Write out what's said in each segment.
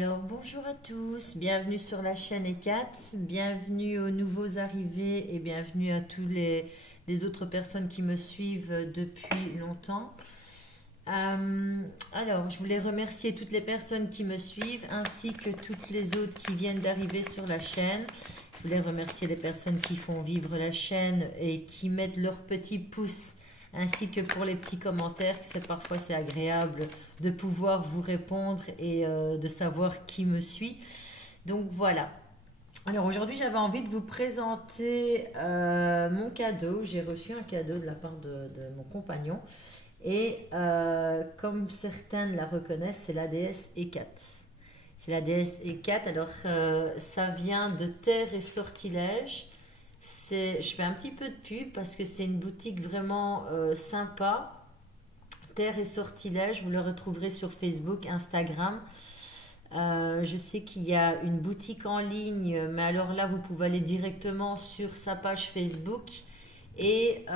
Alors bonjour à tous, bienvenue sur la chaîne ECAT, bienvenue aux nouveaux arrivés et bienvenue à tous les autres personnes qui me suivent depuis longtemps. Alors je voulais remercier toutes les personnes qui me suivent ainsi que toutes les autres qui viennent d'arriver sur la chaîne. Je voulais remercier les personnes qui font vivre la chaîne et qui mettent leur petit pouce ainsi que pour les petits commentaires, que parfois c'est agréable de pouvoir vous répondre et de savoir qui me suit. Donc voilà. Alors aujourd'hui j'avais envie de vous présenter mon cadeau. J'ai reçu un cadeau de la part de mon compagnon. Et comme certains la reconnaissent, c'est la déesse Hécate. C'est la déesse Hécate. Alors ça vient de Terre et Sortilèges. Je fais un petit peu de pub parce que c'est une boutique vraiment sympa. Terre et Sortilèges, vous le retrouverez sur Facebook, Instagram. Je sais qu'il y a une boutique en ligne, mais alors là, vous pouvez aller directement sur sa page Facebook et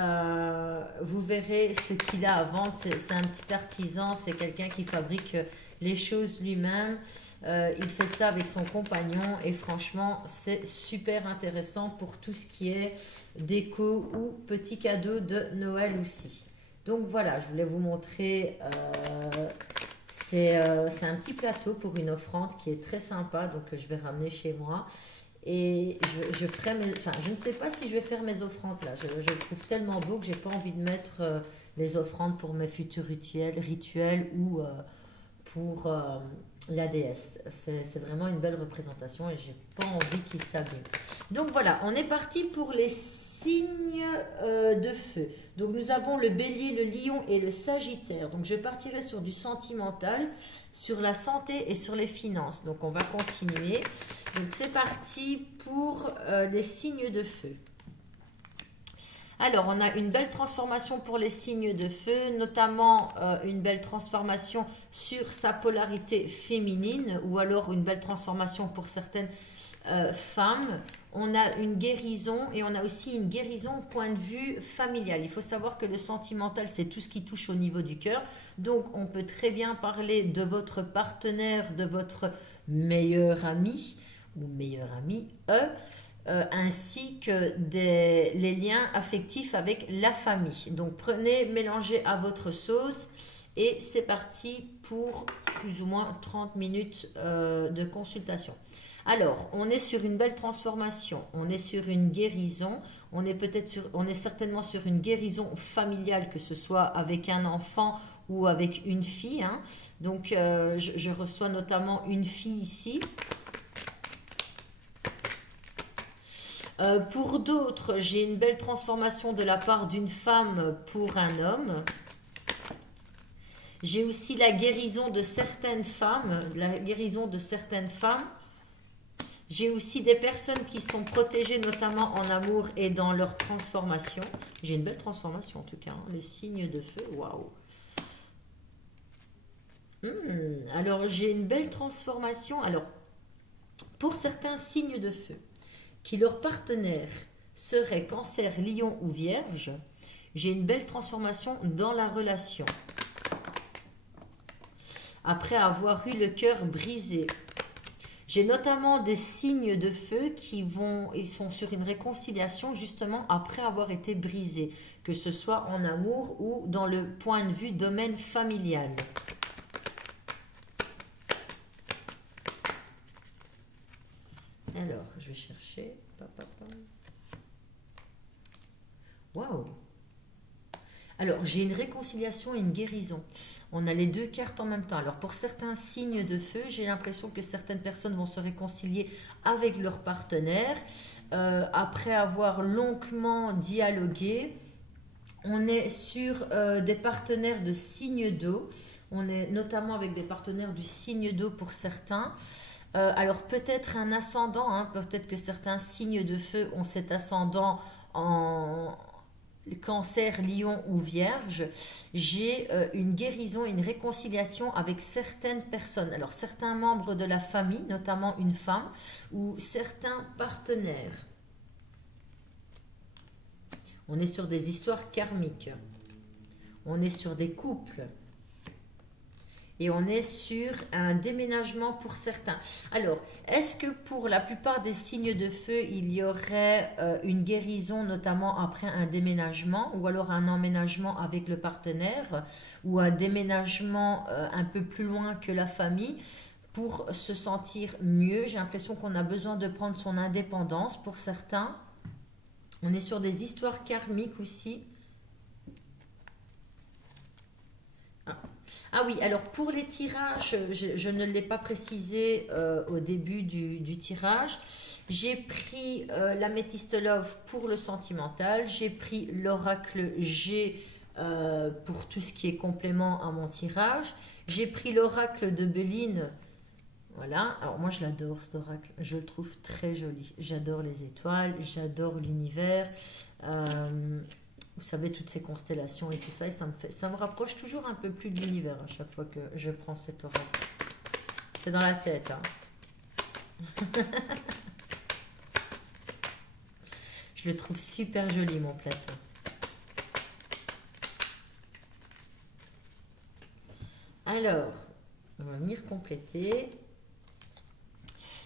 vous verrez ce qu'il a à vendre. C'est un petit artisan, c'est quelqu'un qui fabrique les choses lui-même. Il fait ça avec son compagnon et franchement, c'est super intéressant pour tout ce qui est déco ou petit cadeau de Noël aussi. Donc voilà, je voulais vous montrer, c'est un petit plateau pour une offrande qui est très sympa, donc je vais ramener chez moi. Et je ferai je ne sais pas si je vais faire mes offrandes là, je le trouve tellement beau que j'ai pas envie de mettre les offrandes pour mes futurs rituels ou pour la déesse. C'est vraiment une belle représentation et j'ai pas envie qu'il s'abîme. Donc voilà, on est parti pour les signes de feu. Donc nous avons le bélier, le lion et le sagittaire. Donc je partirai sur du sentimental, sur la santé et sur les finances. Donc on va continuer. Donc c'est parti pour les signes de feu. Alors, on a une belle transformation pour les signes de feu, notamment une belle transformation sur sa polarité féminine ou alors une belle transformation pour certaines femmes. On a une guérison et on a aussi une guérison au point de vue familial. Il faut savoir que le sentimental, c'est tout ce qui touche au niveau du cœur. Donc, on peut très bien parler de votre partenaire, de votre meilleur ami ou meilleure amie, ainsi que les liens affectifs avec la famille. Donc prenez, mélangez à votre sauce et c'est parti pour plus ou moins 30 minutes de consultation. Alors, on est sur une belle transformation, on est sur une guérison, on est certainement sur une guérison familiale, que ce soit avec un enfant ou avec une fille. Hein. Donc, je reçois notamment une fille ici. Pour d'autres, j'ai une belle transformation de la part d'une femme pour un homme. J'ai aussi la guérison de certaines femmes, J'ai aussi des personnes qui sont protégées, notamment en amour et dans leur transformation. J'ai une belle transformation en tout cas, hein, les signes de feu, waouh. Alors, j'ai une belle transformation. Alors, pour certains signes de feu, qui leur partenaire serait Cancer, Lion ou Vierge, j'ai une belle transformation dans la relation. Après avoir eu le cœur brisé, j'ai notamment des signes de feu ils sont sur une réconciliation justement après avoir été brisés, que ce soit en amour ou dans le point de vue domaine familial. Alors, je vais chercher. Waouh! Alors, j'ai une réconciliation et une guérison. On a les deux cartes en même temps. Alors, pour certains signes de feu, j'ai l'impression que certaines personnes vont se réconcilier avec leur partenaire. Après avoir longuement dialogué, on est sur des partenaires de signes d'eau. On est notamment avec des partenaires du signe d'eau pour certains. Alors peut-être un ascendant, hein, peut-être que certains signes de feu ont cet ascendant en Cancer, Lion ou Vierge. J'ai une guérison, une réconciliation avec certaines personnes. Alors certains membres de la famille, notamment une femme, ou certains partenaires. On est sur des histoires karmiques. On est sur des couples. Et on est sur un déménagement pour certains. Alors, est-ce que pour la plupart des signes de feu, il y aurait une guérison, notamment après un déménagement, ou alors un emménagement avec le partenaire, ou un déménagement un peu plus loin que la famille, pour se sentir mieux? J'ai l'impression qu'on a besoin de prendre son indépendance pour certains. On est sur des histoires karmiques aussi. Ah oui, alors pour les tirages, je ne l'ai pas précisé au début du tirage. J'ai pris la Métiste Love pour le sentimental. J'ai pris l'oracle G pour tout ce qui est complément à mon tirage. J'ai pris l'oracle de Béline. Voilà, alors moi je l'adore cet oracle, je le trouve très joli. J'adore les étoiles, j'adore l'univers. Vous savez, toutes ces constellations et tout ça, et ça me rapproche toujours un peu plus de l'univers à chaque fois que je prends cet oracle. C'est dans la tête, hein. Je le trouve super joli, mon plateau. Alors, on va venir compléter.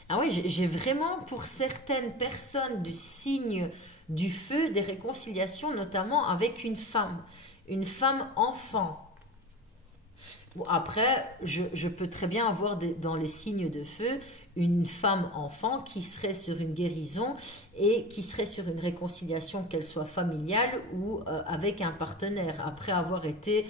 Ah oui, j'ai vraiment pour certaines personnes du signe du feu des réconciliations, notamment avec une femme enfant. Bon, après, je peux très bien avoir dans les signes de feu une femme enfant qui serait sur une guérison et qui serait sur une réconciliation, qu'elle soit familiale ou avec un partenaire, après avoir été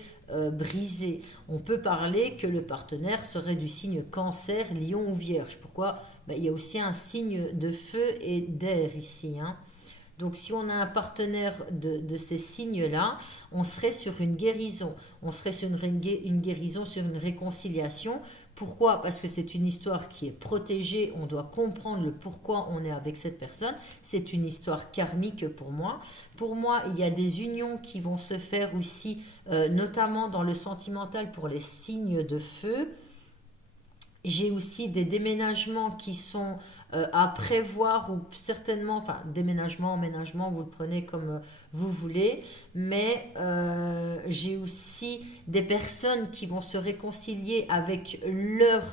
brisée. On peut parler que le partenaire serait du signe cancer, lion ou vierge. Pourquoi? Ben, il y a aussi un signe de feu et d'air ici, hein. Donc, si on a un partenaire de ces signes-là, on serait sur une guérison. On serait sur une guérison, sur une réconciliation. Pourquoi? Parce que c'est une histoire qui est protégée. On doit comprendre le pourquoi on est avec cette personne. C'est une histoire karmique pour moi. Pour moi, il y a des unions qui vont se faire aussi, notamment dans le sentimental pour les signes de feu. J'ai aussi des déménagements qui sont à prévoir ou certainement, enfin déménagement, emménagement, vous le prenez comme vous voulez, mais j'ai aussi des personnes qui vont se réconcilier avec leur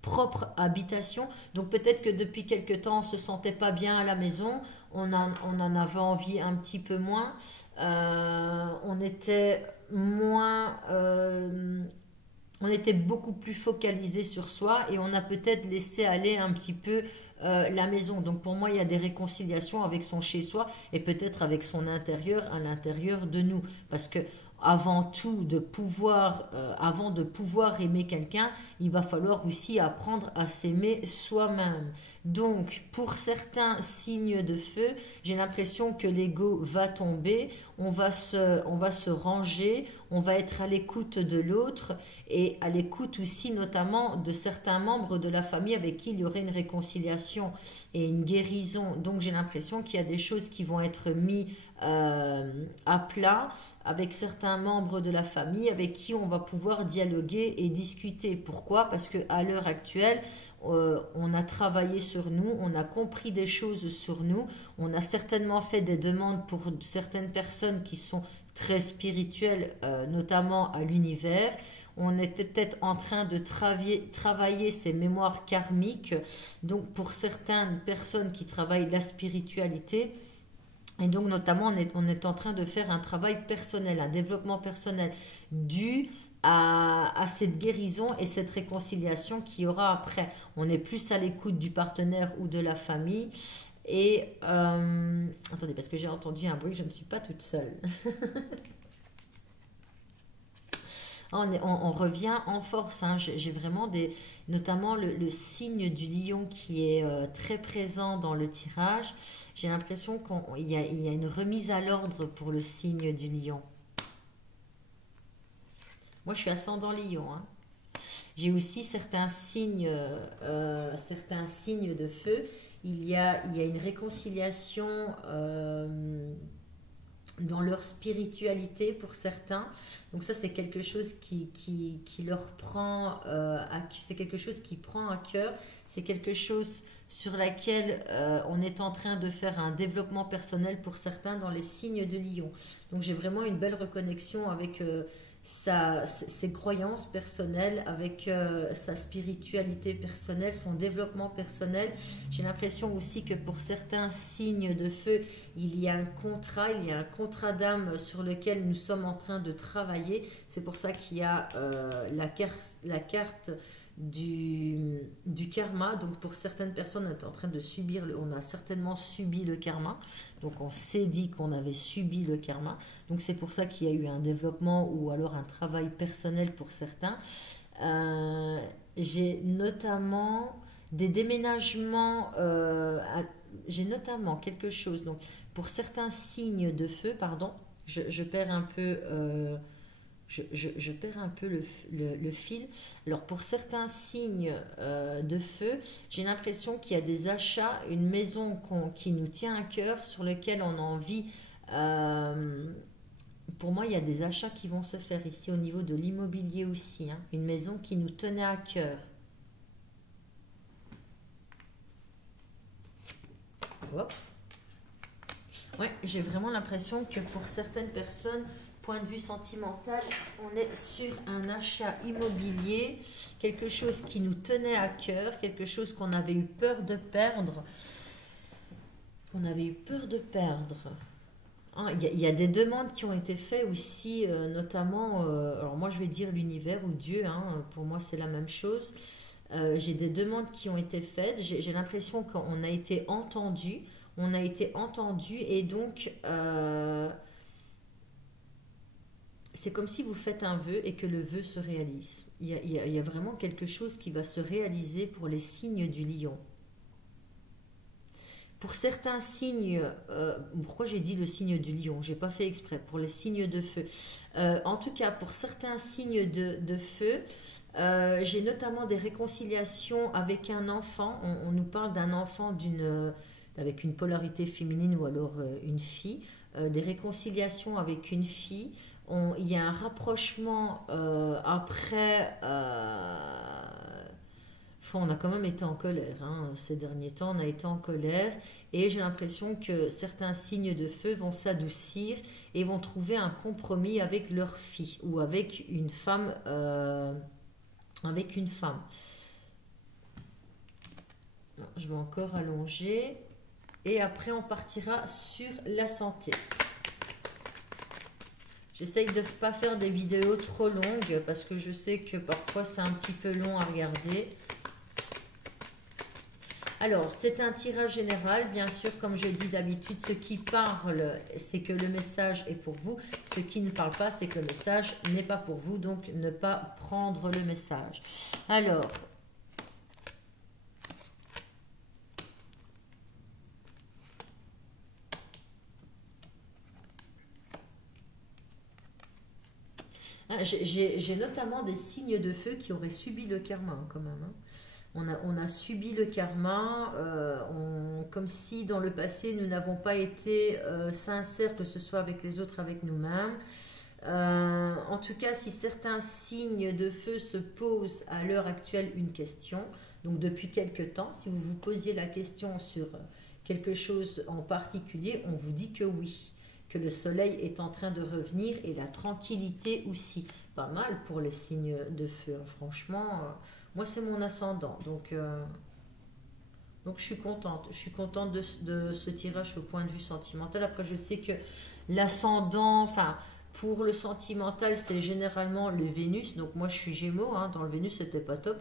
propre habitation. Donc peut-être que depuis quelque temps on ne se sentait pas bien à la maison, on en avait envie un petit peu moins, on était moins... on était beaucoup plus focalisé sur soi et on a peut-être laissé aller un petit peu la maison. Donc pour moi, il y a des réconciliations avec son chez-soi et peut-être avec son intérieur, à l'intérieur de nous. Parce que avant tout, avant de pouvoir aimer quelqu'un, il va falloir aussi apprendre à s'aimer soi-même. Donc, pour certains signes de feu, j'ai l'impression que l'ego va tomber, on va se ranger, on va être à l'écoute de l'autre et à l'écoute aussi notamment de certains membres de la famille avec qui il y aurait une réconciliation et une guérison. Donc, j'ai l'impression qu'il y a des choses qui vont être mises à plat avec certains membres de la famille avec qui on va pouvoir dialoguer et discuter. Pourquoi? Parce qu'à l'heure actuelle, on a travaillé sur nous, on a compris des choses sur nous, on a certainement fait des demandes pour certaines personnes qui sont très spirituelles, notamment à l'univers. On était peut-être en train de travailler ces mémoires karmiques. Donc pour certaines personnes qui travaillent la spiritualité, et donc notamment on est en train de faire un travail personnel, un développement personnel dû à cette guérison et cette réconciliation qu'il y aura après. On est plus à l'écoute du partenaire ou de la famille. Et attendez, parce que j'ai entendu un bruit, je ne suis pas toute seule. On revient en force, hein. J'ai vraiment notamment le signe du lion qui est très présent dans le tirage. J'ai l'impression qu'il y a une remise à l'ordre pour le signe du lion. Moi, je suis ascendant lion, hein. J'ai aussi certains signes de feu. Il y a une réconciliation dans leur spiritualité pour certains. Donc ça, c'est quelque chose qui leur prend c'est quelque chose qui prend à cœur. C'est quelque chose sur laquelle on est en train de faire un développement personnel pour certains dans les signes de lion. Donc j'ai vraiment une belle reconnexion avec ses croyances personnelles, avec sa spiritualité personnelle, son développement personnel. J'ai l'impression aussi que pour certains signes de feu, il y a un contrat d'âme sur lequel nous sommes en train de travailler. C'est pour ça qu'il y a la carte du karma. Donc pour certaines personnes, on est en train de subir, on a certainement subi le karma. Donc on s'est dit qu'on avait subi le karma. Donc c'est pour ça qu'il y a eu un développement ou alors un travail personnel pour certains. J'ai notamment des déménagements, j'ai notamment quelque chose. Donc pour certains signes de feu, pardon, je perds un peu... je perds un peu le fil. Alors pour certains signes de feu, j'ai l'impression qu'il y a des achats, une maison qui nous tient à cœur, sur lequel on a envie. Pour moi, il y a des achats qui vont se faire ici au niveau de l'immobilier aussi. Hein. Une maison qui nous tenait à cœur. Hop. Ouais, j'ai vraiment l'impression que pour certaines personnes, point de vue sentimental, on est sur un achat immobilier, quelque chose qui nous tenait à cœur, quelque chose qu'on avait eu peur de perdre. On avait eu peur de perdre. Il y a des demandes qui ont été faites aussi, notamment, alors moi je vais dire l'univers ou Dieu, hein, pour moi c'est la même chose. J'ai des demandes qui ont été faites, j'ai l'impression qu'on a été entendu, et donc c'est comme si vous faites un vœu et que le vœu se réalise. Il y a vraiment quelque chose qui va se réaliser pour les signes du lion. Pour certains signes, pourquoi j'ai dit le signe du lion? J'ai pas fait exprès, pour les signes de feu. En tout cas, pour certains signes de feu, j'ai notamment des réconciliations avec un enfant. On nous parle d'un enfant avec une polarité féminine ou alors une fille. Des réconciliations avec une fille. Il y a un rapprochement après... on a quand même été en colère, hein. Ces derniers temps, on a été en colère et j'ai l'impression que certains signes de feu vont s'adoucir et vont trouver un compromis avec leur fille ou avec une femme. Je vais encore allonger et après on partira sur la santé. J'essaye de ne pas faire des vidéos trop longues parce que je sais que parfois c'est un petit peu long à regarder. Alors, c'est un tirage général, bien sûr, comme je dis d'habitude, ce qui parle, c'est que le message est pour vous. Ce qui ne parle pas, c'est que le message n'est pas pour vous, donc ne pas prendre le message. Alors, j'ai notamment des signes de feu qui auraient subi le karma, hein, quand même, hein. On a subi le karma, comme si dans le passé nous n'avons pas été sincères, que ce soit avec les autres, avec nous-mêmes. En tout cas, si certains signes de feu se posent à l'heure actuelle une question, donc depuis quelque temps, si vous vous posiez la question sur quelque chose en particulier, on vous dit que oui, que le soleil est en train de revenir et la tranquillité aussi. Pas mal pour les signes de feu, hein, franchement. Moi, c'est mon ascendant, donc je suis contente. Je suis contente de ce tirage au point de vue sentimental. Après, je sais que l'ascendant, enfin, pour le sentimental, c'est généralement le Vénus. Donc moi, je suis Gémeaux, hein, dans le Vénus, c'était pas top.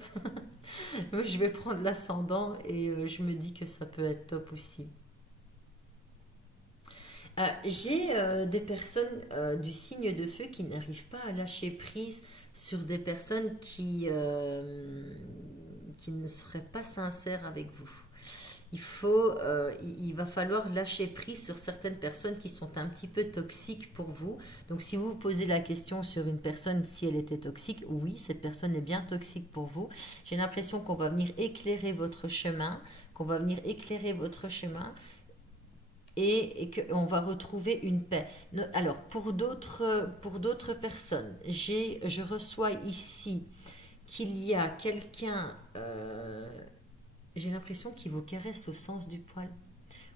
Je vais prendre l'ascendant et je me dis que ça peut être top aussi. J'ai des personnes du signe de feu qui n'arrivent pas à lâcher prise sur des personnes qui ne seraient pas sincères avec vous. Il va falloir lâcher prise sur certaines personnes qui sont un petit peu toxiques pour vous. Donc si vous vous posez la question sur une personne, si elle était toxique, oui, cette personne est bien toxique pour vous. J'ai l'impression qu'on va venir éclairer votre chemin, et qu'on va retrouver une paix. Alors, pour d'autres personnes, je reçois ici qu'il y a quelqu'un, j'ai l'impression qui vous caresse au sens du poil.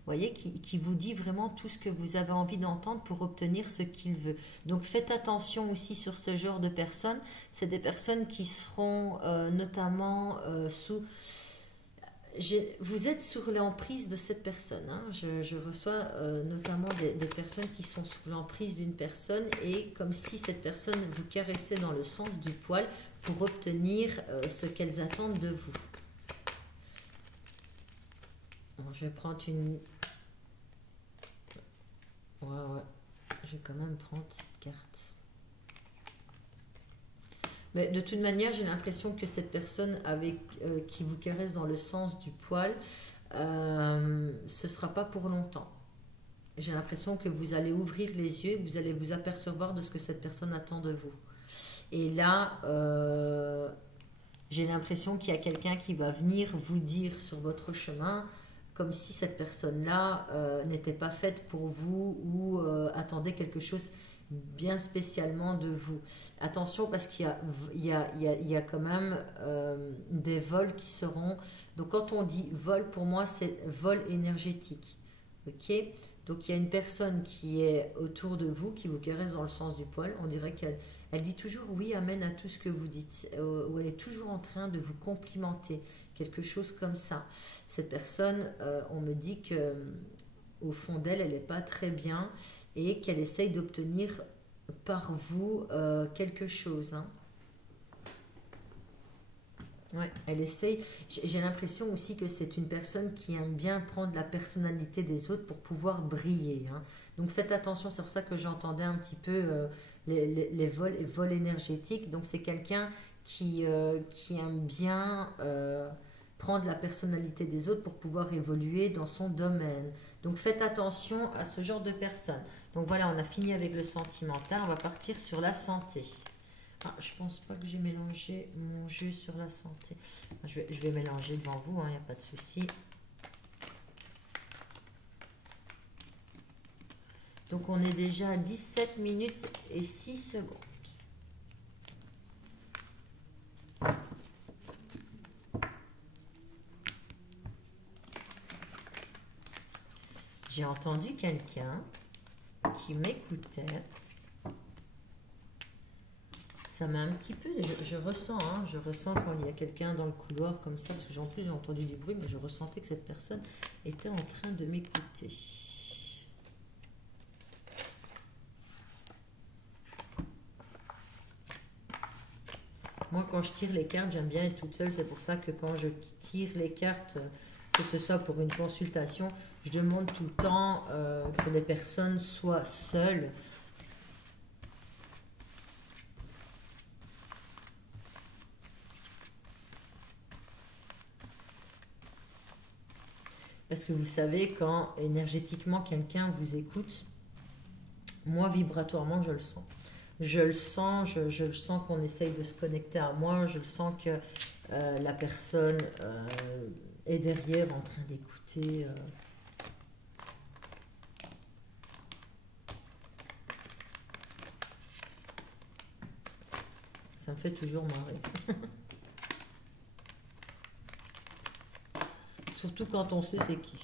voyez, qui vous dit vraiment tout ce que vous avez envie d'entendre pour obtenir ce qu'il veut. Donc faites attention aussi sur ce genre de personnes. C'est des personnes qui seront notamment sous... Vous êtes sous l'emprise de cette personne. Hein. Je reçois notamment des personnes qui sont sous l'emprise d'une personne et comme si cette personne vous caressait dans le sens du poil pour obtenir ce qu'elles attendent de vous. Bon, je vais prendre une... Ouais. Je vais quand même prendre cette carte. Mais de toute manière, j'ai l'impression que cette personne qui vous caresse dans le sens du poil, ce ne sera pas pour longtemps. J'ai l'impression que vous allez ouvrir les yeux, que vous allez vous apercevoir de ce que cette personne attend de vous. Et là, j'ai l'impression qu'il y a quelqu'un qui va venir vous dire sur votre chemin, comme si cette personne-là n'était pas faite pour vous ou attendait quelque chose bien spécialement de vous. Attention parce qu'il y a quand même des vols qui seront... Donc quand on dit vol, pour moi c'est vol énergétique. Ok? Donc il y a une personne qui est autour de vous, qui vous caresse dans le sens du poil. On dirait qu'elle dit toujours oui, amen à tout ce que vous dites. Ou elle est toujours en train de vous complimenter. Quelque chose comme ça. Cette personne, on me dit que au fond d'elle, elle n'est pas très bien et qu'elle essaye d'obtenir par vous quelque chose. Hein. Ouais, elle essaye. J'ai l'impression aussi que c'est une personne qui aime bien prendre la personnalité des autres pour pouvoir briller. Hein. Donc faites attention, c'est pour ça que j'entendais un petit peu les vols énergétiques. Donc c'est quelqu'un qui aime bien prendre la personnalité des autres pour pouvoir évoluer dans son domaine. Donc faites attention à ce genre de personnes. Donc voilà, on a fini avec le sentimental, on va partir sur la santé. Ah, je pense pas que j'ai mélangé mon jeu sur la santé. Je vais mélanger devant vous, il n'y a pas de souci. Donc on est déjà à 17 minutes et 6 secondes. J'ai entendu quelqu'un qui m'écoutait. Ça m'a un petit peu... Je ressens, hein, je ressens quand il y a quelqu'un dans le couloir comme ça, parce que en plus j'ai entendu du bruit, mais je ressentais que cette personne était en train de m'écouter. Moi, quand je tire les cartes, j'aime bien être toute seule. C'est pour ça que quand je tire les cartes, que ce soit pour une consultation, je demande tout le temps que les personnes soient seules. Parce que vous savez, quand énergétiquement quelqu'un vous écoute, moi vibratoirement je le sens. Je le sens qu'on essaye de se connecter à moi, je le sens que la personne est derrière en train d'écouter. Ça me fait toujours marrer. Surtout quand on sait c'est qui.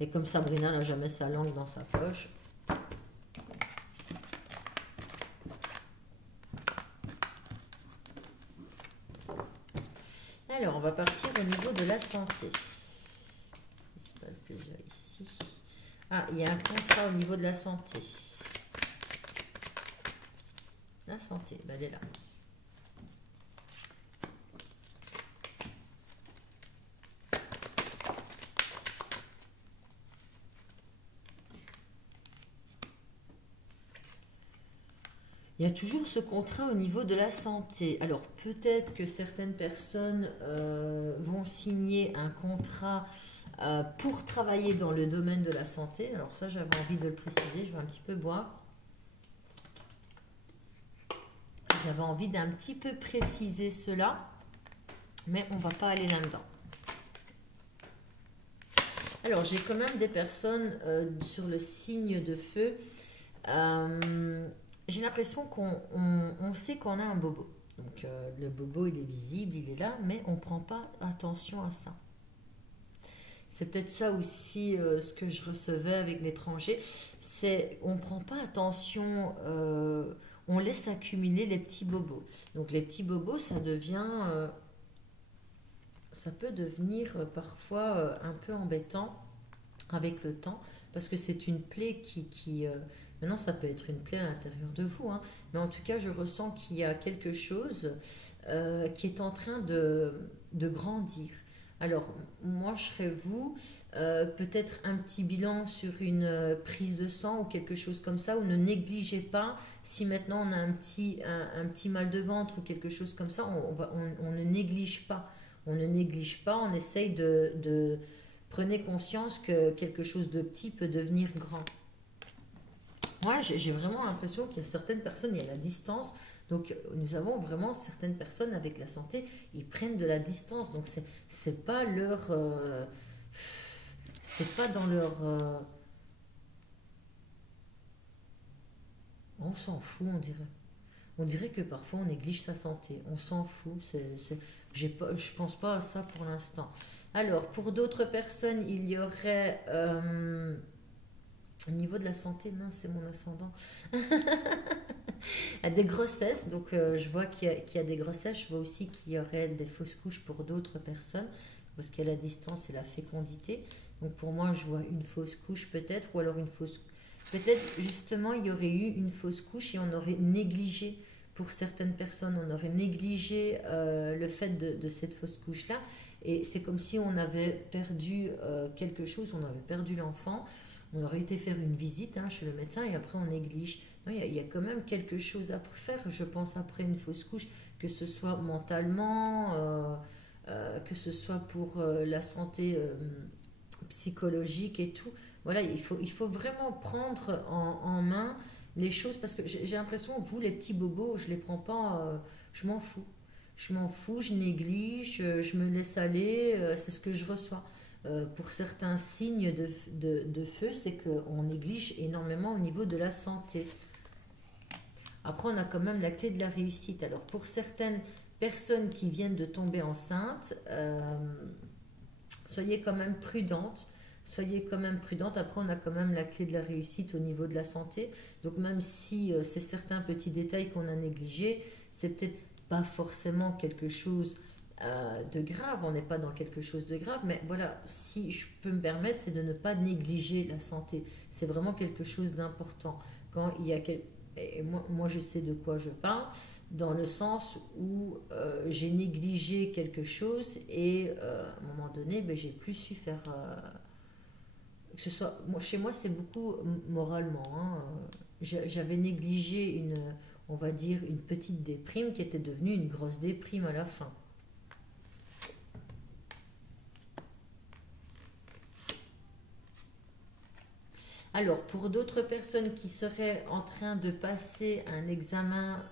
Et comme Sabrina n'a jamais sa langue dans sa poche. Alors, on va partir au niveau de la santé. Qu'est-ce qui se passe déjà ici? Ah, il y a un contrat au niveau de la santé. La santé, ben elle est là. Il y a toujours ce contrat au niveau de la santé. Alors peut-être que certaines personnes vont signer un contrat pour travailler dans le domaine de la santé. Alors ça, j'avais envie de le préciser. Je vais un petit peu boire. J'avais envie d'un petit peu préciser cela, mais on ne va pas aller là-dedans. Alors, j'ai quand même des personnes sur le signe de feu. J'ai l'impression qu'on sait qu'on a un bobo. Donc le bobo, il est visible, il est là, mais on ne prend pas attention à ça. C'est peut-être ça aussi ce que je recevais avec l'étranger, c'est on ne prend pas attention, on laisse accumuler les petits bobos. Donc les petits bobos, ça devient, ça peut devenir parfois un peu embêtant avec le temps, parce que c'est une plaie maintenant ça peut être une plaie à l'intérieur de vous, hein, mais en tout cas je ressens qu'il y a quelque chose qui est en train de grandir. Alors moi je serais vous, peut-être un petit bilan sur une prise de sang ou quelque chose comme ça, ou ne négligez pas, si maintenant on a un petit mal de ventre ou quelque chose comme ça, on ne néglige pas. On ne néglige pas, on essaye prenez conscience que quelque chose de petit peut devenir grand. Moi, j'ai vraiment l'impression qu'il y a certaines personnes, il y a la distance. Donc, nous avons vraiment certaines personnes avec la santé, ils prennent de la distance. Donc, c'est pas leur. C'est pas dans leur. On s'en fout, on dirait. On dirait que parfois on néglige sa santé. On s'en fout. Je pense pas à ça pour l'instant. Alors, pour d'autres personnes, il y aurait. Au niveau de la santé, mince, c'est mon ascendant. Des grossesses, donc je vois qu'il y a des grossesses, je vois aussi qu'il y aurait des fausses couches pour d'autres personnes, parce qu'il y a la distance et la fécondité. Donc pour moi, je vois une fausse couche peut-être, ou alors une fausse... Peut-être justement, il y aurait eu une fausse couche et on aurait négligé, pour certaines personnes, on aurait négligé le fait de cette fausse couche-là. Et c'est comme si on avait perdu quelque chose, on avait perdu l'enfant. On aurait été faire une visite chez le médecin et après on néglige. Non, il y a quand même quelque chose à faire, je pense, après une fausse couche, que ce soit mentalement, que ce soit pour la santé psychologique et tout. Voilà, il faut vraiment prendre en main les choses, parce que j'ai l'impression que vous, les petits bobos, je ne les prends pas, je m'en fous. Je m'en fous, je néglige, je me laisse aller, c'est ce que je reçois. Pour certains signes de feu, c'est qu'on néglige énormément au niveau de la santé. Après, on a quand même la clé de la réussite. Alors, pour certaines personnes qui viennent de tomber enceintes, soyez quand même prudentes. Soyez quand même prudente. Après, on a quand même la clé de la réussite au niveau de la santé. Donc, même si c'est certains petits détails qu'on a négligés, c'est peut-être pas forcément quelque chose de grave. On n'est pas dans quelque chose de grave. Mais voilà, si je peux me permettre, c'est de ne pas négliger la santé. C'est vraiment quelque chose d'important. Quand il y a et moi, je sais de quoi je parle, dans le sens où j'ai négligé quelque chose et à un moment donné, j'ai plus su faire... que ce soit, chez moi, c'est beaucoup moralement. J'avais négligé on va dire, une petite déprime qui était devenue une grosse déprime à la fin. Alors, pour d'autres personnes qui seraient en train de passer un examen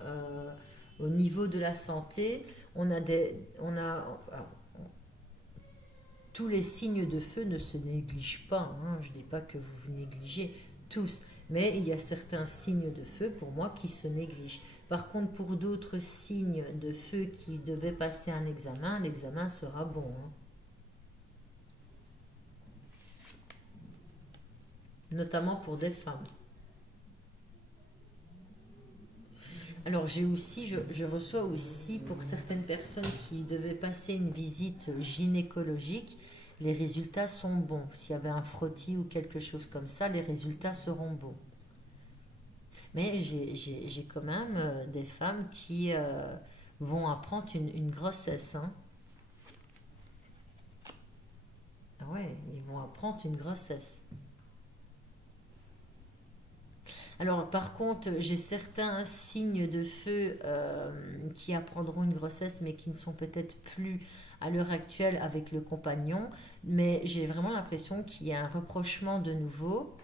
au niveau de la santé, alors, tous les signes de feu ne se négligent pas. Je ne dis pas que vous vous négligez tous, mais il y a certains signes de feu pour moi qui se négligent. Par contre, pour d'autres signes de feu qui devaient passer un examen, l'examen sera bon. Notamment pour des femmes. Alors je reçois aussi pour certaines personnes qui devaient passer une visite gynécologique, les résultats sont bons. S'il y avait un frottis ou quelque chose comme ça, les résultats seront bons. Mais j'ai quand même des femmes qui vont apprendre une grossesse. Ah ouais, ils vont apprendre une grossesse. Alors, par contre, j'ai certains signes de feu qui apprendront une grossesse, mais qui ne sont peut-être plus à l'heure actuelle avec le compagnon. Mais j'ai vraiment l'impression qu'il y a un rapprochement de nouveau.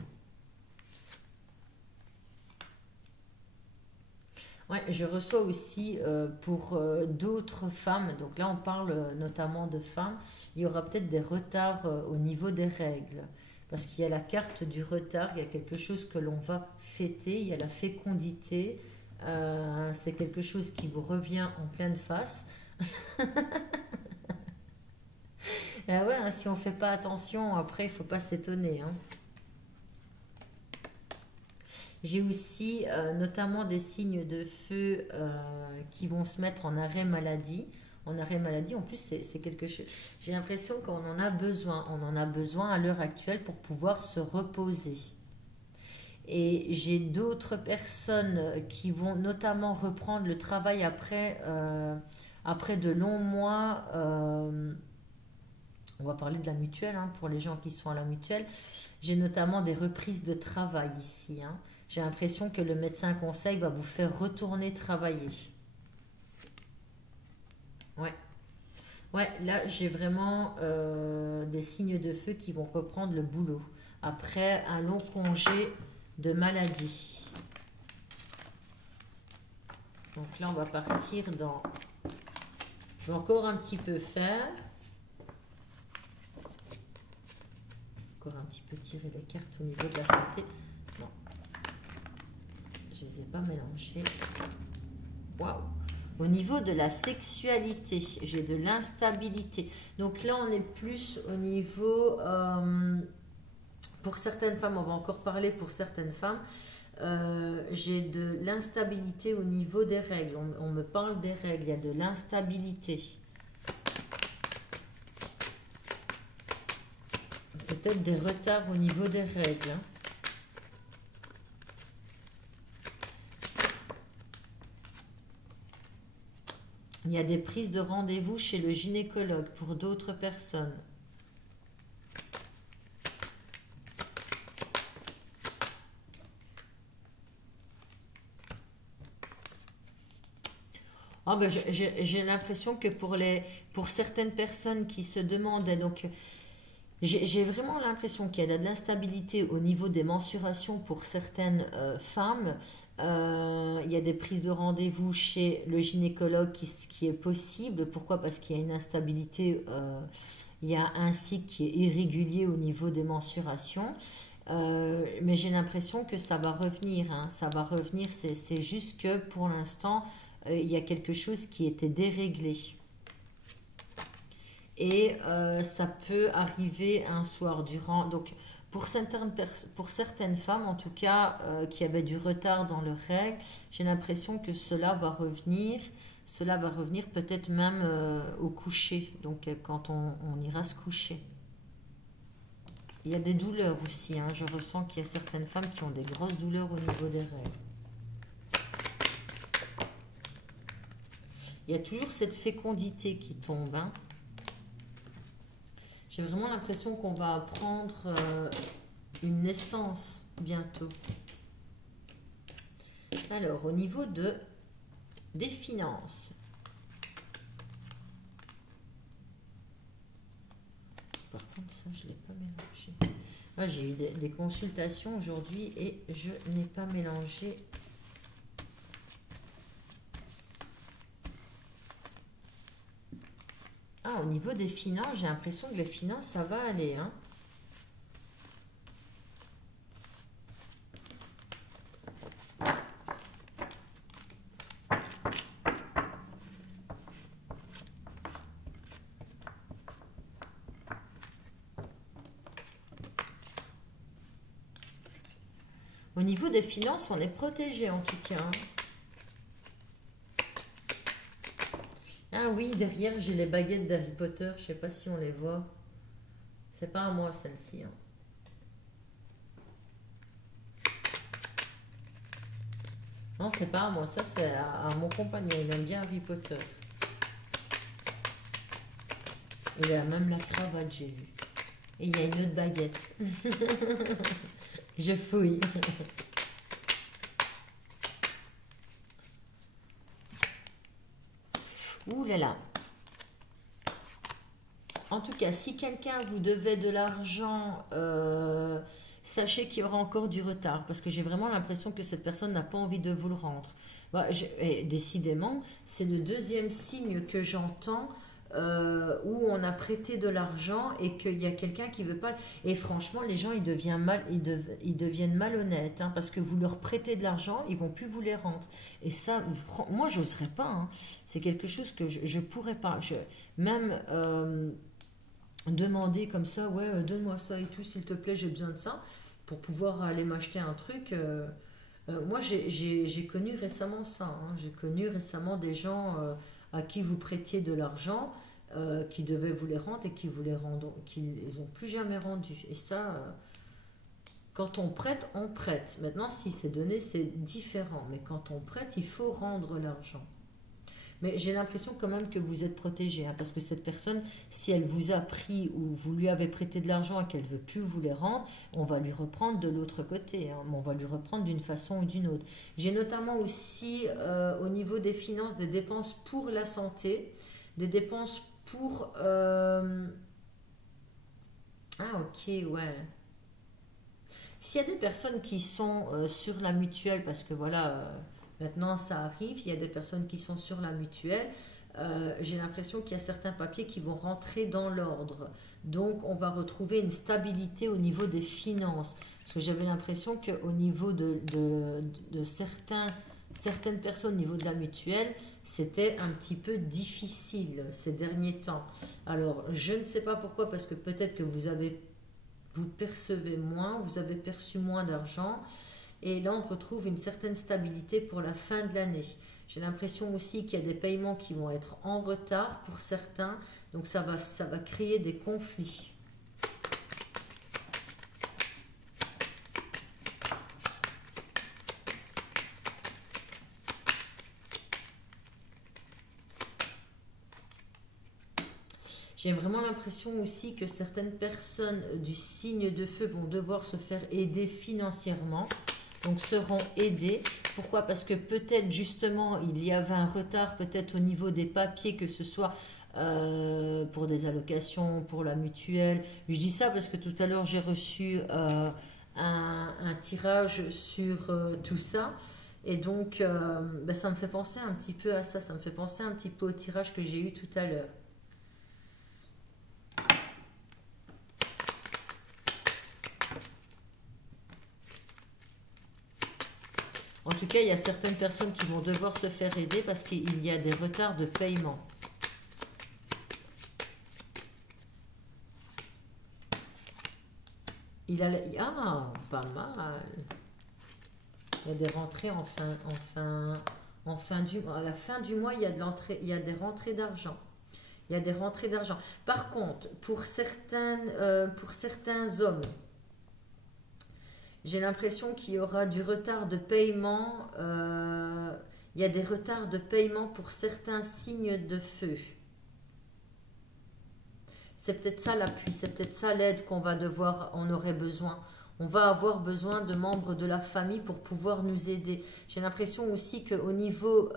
Ouais, je reçois aussi pour d'autres femmes, donc là on parle notamment de femmes, il y aura peut-être des retards au niveau des règles. Parce qu'il y a la carte du retard, il y a quelque chose que l'on va fêter, il y a la fécondité. C'est quelque chose qui vous revient en pleine face. Ah ouais, hein, si on ne fait pas attention, après, il ne faut pas s'étonner. Hein. J'ai aussi notamment des signes de feu qui vont se mettre en arrêt maladie. En arrêt maladie, en plus, c'est quelque chose. J'ai l'impression qu'on en a besoin. On en a besoin à l'heure actuelle pour pouvoir se reposer. Et j'ai d'autres personnes qui vont notamment reprendre le travail après de longs mois. On va parler de la mutuelle, hein, pour les gens qui sont à la mutuelle. J'ai notamment des reprises de travail ici. Hein. J'ai l'impression que le médecin conseil va vous faire retourner travailler. Ouais. Ouais, là, j'ai vraiment des signes de feu qui vont reprendre le boulot après un long congé de maladie. Donc là, on va partir dans... Je vais encore un petit peu faire. Encore un petit peu tirer les cartes au niveau de la santé. Non. Je ne les ai pas mélangées. Waouh! Au niveau de la sexualité, j'ai de l'instabilité. Donc là, on est plus au niveau... pour certaines femmes, on va encore parler pour certaines femmes. J'ai de l'instabilité au niveau des règles. On me parle des règles, il y a de l'instabilité. Peut-être des retards au niveau des règles. Hein. Il y a des prises de rendez-vous chez le gynécologue pour d'autres personnes. Oh ben j'ai l'impression que pour certaines personnes qui se demandaient, donc j'ai vraiment l'impression qu'il y a de l'instabilité au niveau des mensurations pour certaines femmes. Il y a des prises de rendez-vous chez le gynécologue qui est possible. Pourquoi? Parce qu'il y a une instabilité, il y a un cycle qui est irrégulier au niveau des mensurations. Mais j'ai l'impression que ça va revenir. Hein, ça va revenir, c'est juste que pour l'instant, il y a quelque chose qui était déréglé. Et ça peut arriver un soir durant. Donc, pour certaines femmes, en tout cas, qui avaient du retard dans leurs règles, j'ai l'impression que cela va revenir. Cela va revenir peut-être même au coucher, donc quand on ira se coucher. Il y a des douleurs aussi. Hein. Je ressens qu'il y a certaines femmes qui ont des grosses douleurs au niveau des règles. Il y a toujours cette fécondité qui tombe. Hein. J'ai vraiment l'impression qu'on va apprendre une naissance bientôt. Alors, au niveau des finances. Par contre, ça, je ne l'ai pas mélangé. Moi, j'ai eu des consultations aujourd'hui et je n'ai pas mélangé. Ah, au niveau des finances, j'ai l'impression que les finances, ça va aller. Hein. Au niveau des finances, on est protégé en tout cas. Hein. Ah oui, derrière, j'ai les baguettes d'Harry Potter. Je ne sais pas si on les voit. C'est pas à moi, celle-ci. Hein. Non, c'est pas à moi. Ça, c'est à mon compagnon. Il aime bien Harry Potter. Il a même la cravate, j'ai vu. Et il y a une autre baguette. Je fouille. Ouh là là. En tout cas, si quelqu'un vous devait de l'argent, sachez qu'il y aura encore du retard. Parce que j'ai vraiment l'impression que cette personne n'a pas envie de vous le rendre. Bah, décidément, c'est le deuxième signe que j'entends où on a prêté de l'argent et qu'il y a quelqu'un qui veut pas. Et franchement, les gens, ils deviennent malhonnêtes, hein, parce que vous leur prêtez de l'argent, ils vont plus vous les rendre. Et ça, moi, j'oserais pas, hein. C'est quelque chose que je pourrais pas. Même demander comme ça, ouais, donne-moi ça et tout, s'il te plaît, j'ai besoin de ça, pour pouvoir aller m'acheter un truc. Moi, j'ai connu récemment ça, hein. J'ai connu récemment des gens à qui vous prêtiez de l'argent, qui devaient vous les rendre et qui vous les rendent, qui les ont plus jamais rendus. Et ça, quand on prête, on prête. Maintenant, si c'est donné, c'est différent. Mais quand on prête, il faut rendre l'argent. Mais j'ai l'impression quand même que vous êtes protégé, hein, parce que cette personne, si elle vous a pris ou vous lui avez prêté de l'argent et qu'elle ne veut plus vous les rendre, on va lui reprendre de l'autre côté, hein, on va lui reprendre d'une façon ou d'une autre. J'ai notamment aussi au niveau des finances, des dépenses pour la santé, des dépenses pour... Ah ok, ouais. S'il y a des personnes qui sont sur la mutuelle, parce que voilà, maintenant ça arrive, il y a des personnes qui sont sur la mutuelle, j'ai l'impression qu'il y a certains papiers qui vont rentrer dans l'ordre. Donc on va retrouver une stabilité au niveau des finances. Parce que j'avais l'impression qu'au niveau de certaines personnes au niveau de la mutuelle, c'était un petit peu difficile ces derniers temps. Alors je ne sais pas pourquoi, parce que peut-être que vous percevez moins, vous avez perçu moins d'argent. Et là, on retrouve une certaine stabilité pour la fin de l'année. J'ai l'impression aussi qu'il y a des paiements qui vont être en retard pour certains. Donc, ça va créer des conflits. J'ai vraiment l'impression aussi que certaines personnes du signe de feu vont devoir se faire aider financièrement. Donc seront aidées. Pourquoi? Parce que peut-être justement il y avait un retard peut-être au niveau des papiers, que ce soit pour des allocations, pour la mutuelle. Je dis ça parce que tout à l'heure j'ai reçu un tirage sur tout ça. Et donc ben, ça me fait penser un petit peu à ça. Ça me fait penser un petit peu au tirage que j'ai eu tout à l'heure. En tout cas, il y a certaines personnes qui vont devoir se faire aider parce qu'il y a des retards de paiement. Ah, pas mal. Il y a des rentrées à la fin du mois, il y a des rentrées d'argent. Il y a des rentrées d'argent. Par contre, pour certains hommes, j'ai l'impression qu'il y aura du retard de paiement. Il y a des retards de paiement pour certains signes de feu. C'est peut-être ça l'appui, c'est peut-être ça l'aide on aurait besoin. On va avoir besoin de membres de la famille pour pouvoir nous aider. J'ai l'impression aussi qu'au niveau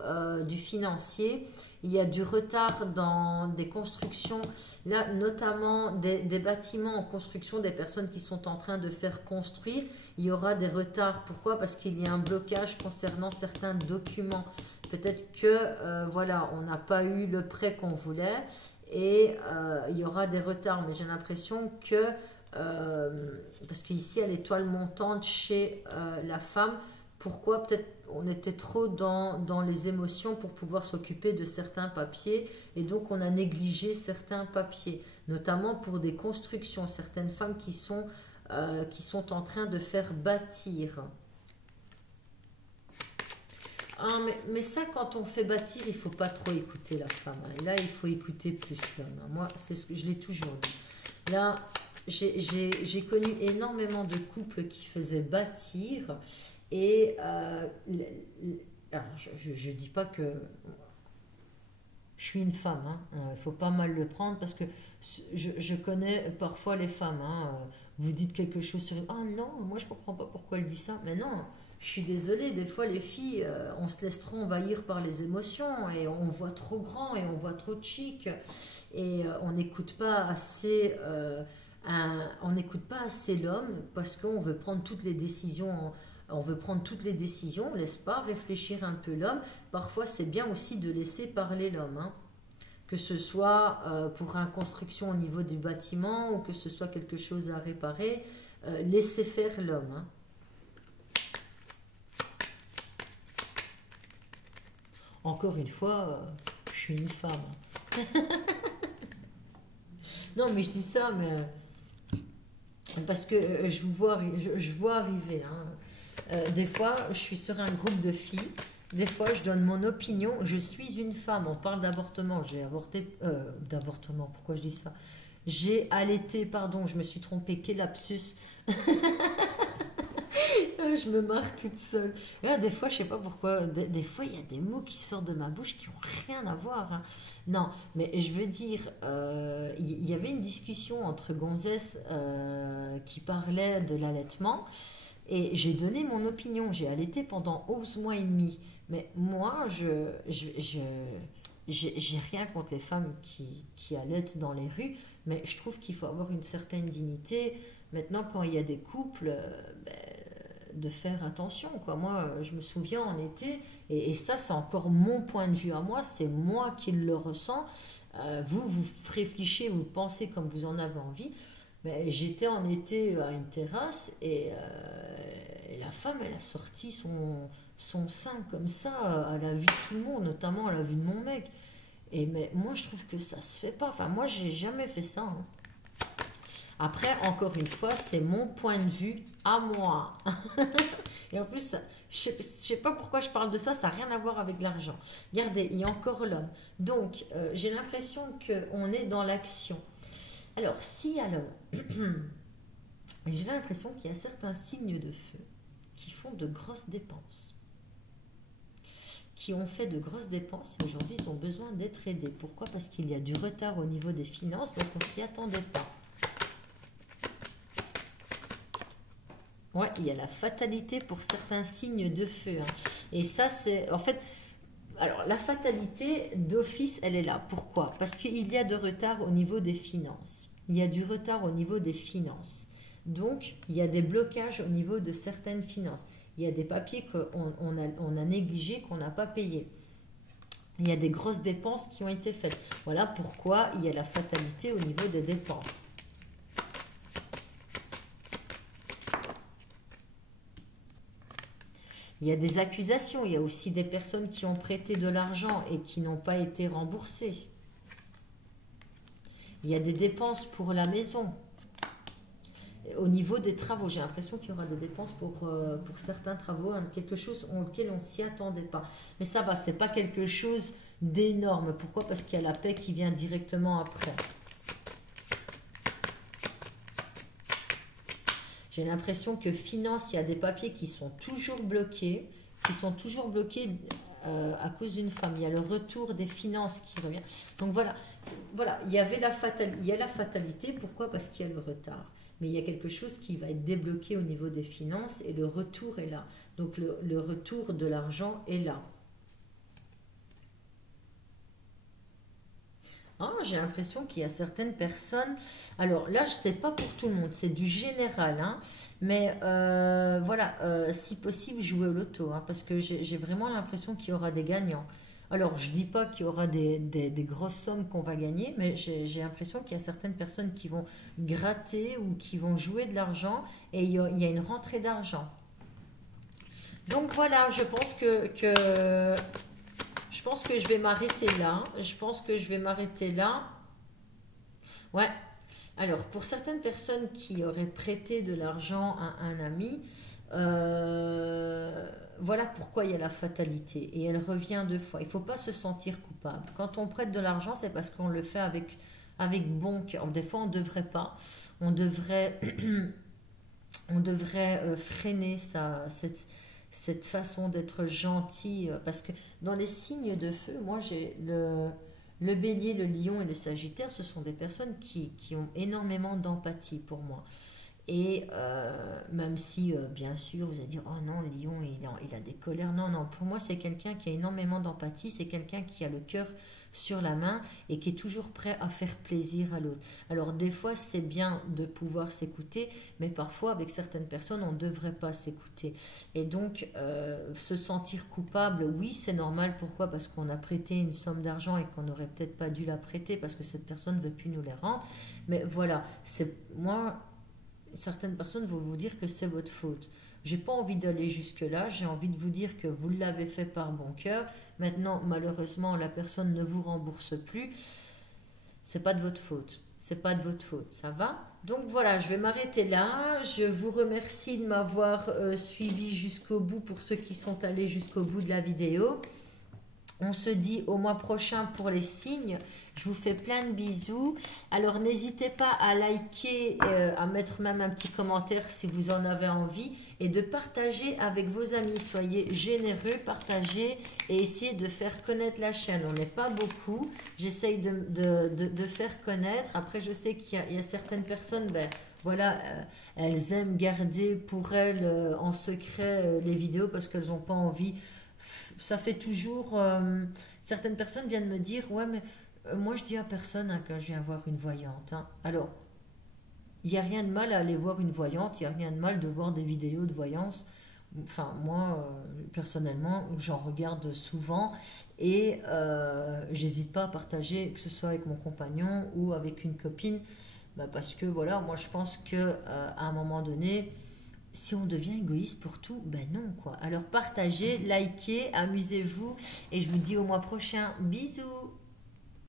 du financier, il y a du retard dans des constructions, là notamment des bâtiments en construction, des personnes qui sont en train de faire construire. Il y aura des retards. Pourquoi? Parce qu'il y a un blocage concernant certains documents. Peut-être que voilà, on n'a pas eu le prêt qu'on voulait et il y aura des retards. Mais j'ai l'impression que parce qu'ici, à l'étoile montante chez la femme, pourquoi? Peut-être on était trop dans les émotions pour pouvoir s'occuper de certains papiers et donc on a négligé certains papiers, notamment pour des constructions, certaines femmes qui sont en train de faire bâtir. Ah, mais ça, quand on fait bâtir, il ne faut pas trop écouter la femme, hein. Là, il faut écouter plus l'homme, hein. Moi, c'est ce que je l'ai toujours dit. Là, j'ai connu énormément de couples qui faisaient bâtir et alors, je ne dis pas que je suis une femme, hein. Il faut pas mal le prendre parce que je connais parfois les femmes, hein. Vous dites quelque chose sur une... Oh non, moi je comprends pas pourquoi elle dit ça. Mais non, je suis désolée, des fois les filles, on se laisse trop envahir par les émotions et on voit trop grand et on voit trop chic et on n'écoute pas assez... on n'écoute pas assez l'homme parce qu'on veut prendre toutes les décisions, on laisse pas réfléchir un peu l'homme. Parfois c'est bien aussi de laisser parler l'homme, hein. que ce soit pour une construction au niveau du bâtiment ou que ce soit quelque chose à réparer. Laissez faire l'homme. Hein. Encore une fois, je suis une femme. Non, mais je dis ça, mais parce que je vois arriver. Hein. Des fois, je suis sur un groupe de filles. Des fois, je donne mon opinion. Je suis une femme. On parle d'avortement. J'ai avorté. D'avortement, pourquoi je dis ça? J'ai allaité, pardon, je me suis trompée. Quel lapsus. Je me marre toute seule. Là, des fois, je sais pas pourquoi. Des fois, il y a des mots qui sortent de ma bouche qui n'ont rien à voir. Hein. Non, mais je veux dire, il y avait une discussion entre gonzesses qui parlait de l'allaitement. Et j'ai donné mon opinion. J'ai allaité pendant 11 mois et demi. Mais moi, j'ai rien contre les femmes qui allaitent dans les rues. Mais je trouve qu'il faut avoir une certaine dignité. Maintenant, quand il y a des couples, de faire attention. Quoi. Moi, je me souviens en été, et ça, c'est encore mon point de vue à moi, c'est moi qui le ressens. Vous réfléchissez, vous pensez comme vous en avez envie. Mais j'étais en été à une terrasse, et la femme, elle a sorti son sein comme ça, à la vue de tout le monde, notamment à la vue de mon mec. Mais moi, je trouve que ça se fait pas. Enfin, moi, j'ai jamais fait ça. Hein. Après, encore une fois, c'est mon point de vue à moi. Et en plus, je ne sais pas pourquoi je parle de ça, ça n'a rien à voir avec l'argent. Regardez, il y a encore l'homme. Donc, j'ai l'impression qu'on est dans l'action. Alors, si alors, j'ai l'impression qu'il y a certains signes de feu qui font de grosses dépenses. Qui ont fait de grosses dépenses et aujourd'hui, ils ont besoin d'être aidés. Pourquoi? Parce qu'il y a du retard au niveau des finances, donc on ne s'y attendait pas. Ouais, il y a la fatalité pour certains signes de feu. Hein. Et ça, c'est... En fait, alors, la fatalité d'office, elle est là. Pourquoi? Parce qu'il y a de retard au niveau des finances. Il y a du retard au niveau des finances. Donc, il y a des blocages au niveau de certaines finances. Il y a des papiers qu'on a négligés, qu'on n'a pas payés. Il y a des grosses dépenses qui ont été faites. Voilà pourquoi il y a la fatalité au niveau des dépenses. Il y a des accusations, il y a aussi des personnes qui ont prêté de l'argent et qui n'ont pas été remboursées. Il y a des dépenses pour la maison. Au niveau des travaux, j'ai l'impression qu'il y aura des dépenses pour certains travaux, hein, quelque chose auquel on ne s'y attendait pas. Mais ça va, ce n'est pas quelque chose d'énorme. Pourquoi? Parce qu'il y a la paix qui vient directement après. J'ai l'impression que finance, il y a des papiers qui sont toujours bloqués, à cause d'une femme. Il y a le retour des finances qui revient. Donc voilà, il y a la fatalité. Pourquoi? Parce qu'il y a le retard. Mais il y a quelque chose qui va être débloqué au niveau des finances et le retour est là. Donc le retour de l'argent est là. Ah, j'ai l'impression qu'il y a certaines personnes, alors là, je ne sais pas pour tout le monde, c'est du général, hein, mais voilà, si possible, jouer au loto, hein, parce que j'ai vraiment l'impression qu'il y aura des gagnants. Alors, je ne dis pas qu'il y aura des grosses sommes qu'on va gagner, mais j'ai l'impression qu'il y a certaines personnes qui vont gratter ou qui vont jouer de l'argent et il y a une rentrée d'argent. Donc voilà, je pense que je vais m'arrêter là. Ouais. Alors, pour certaines personnes qui auraient prêté de l'argent à un ami, voilà pourquoi il y a la fatalité. Et elle revient 2 fois. Il ne faut pas se sentir coupable. Quand on prête de l'argent, c'est parce qu'on le fait avec bon cœur. Des fois, on ne devrait pas. On devrait freiner cette façon d'être gentil, parce que dans les signes de feu, moi j'ai le bélier, le lion et le sagittaire, ce sont des personnes qui ont énormément d'empathie pour moi. Et même si, bien sûr, vous allez dire, oh non, le lion, il a des colères. Non, non, pour moi, c'est quelqu'un qui a énormément d'empathie. C'est quelqu'un qui a le cœur sur la main et qui est toujours prêt à faire plaisir à l'autre. Alors, des fois, c'est bien de pouvoir s'écouter, mais parfois, avec certaines personnes, on ne devrait pas s'écouter. Et donc, se sentir coupable, oui, c'est normal. Pourquoi? Parce qu'on a prêté une somme d'argent et qu'on n'aurait peut-être pas dû la prêter parce que cette personne ne veut plus nous les rendre. Mais voilà, c'est moi. Certaines personnes vont vous dire que c'est votre faute. J'ai pas envie d'aller jusque-là, j'ai envie de vous dire que vous l'avez fait par bon cœur. Maintenant, malheureusement, la personne ne vous rembourse plus. C'est pas de votre faute. C'est pas de votre faute, ça va? Donc voilà, je vais m'arrêter là. Je vous remercie de m'avoir suivi jusqu'au bout pour ceux qui sont allés jusqu'au bout de la vidéo. On se dit au mois prochain pour les signes. Je vous fais plein de bisous. Alors, n'hésitez pas à liker, à mettre même un petit commentaire si vous en avez envie et de partager avec vos amis. Soyez généreux, partagez et essayez de faire connaître la chaîne. On n'est pas beaucoup. J'essaye de faire connaître. Après, je sais qu'il y a certaines personnes, ben, voilà, elles aiment garder pour elles en secret les vidéos parce qu'elles n'ont pas envie. Ça fait toujours... certaines personnes viennent me dire, ouais, mais moi je dis à personne hein, que je viens voir une voyante. Hein. Alors, il n'y a rien de mal à aller voir une voyante, il n'y a rien de mal de voir des vidéos de voyance. Enfin, moi, personnellement, j'en regarde souvent et j'hésite pas à partager, que ce soit avec mon compagnon ou avec une copine, bah, parce que voilà, moi je pense que à un moment donné, si on devient égoïste pour tout, ben non quoi. Alors partagez, likez, amusez-vous et je vous dis au mois prochain. Bisous!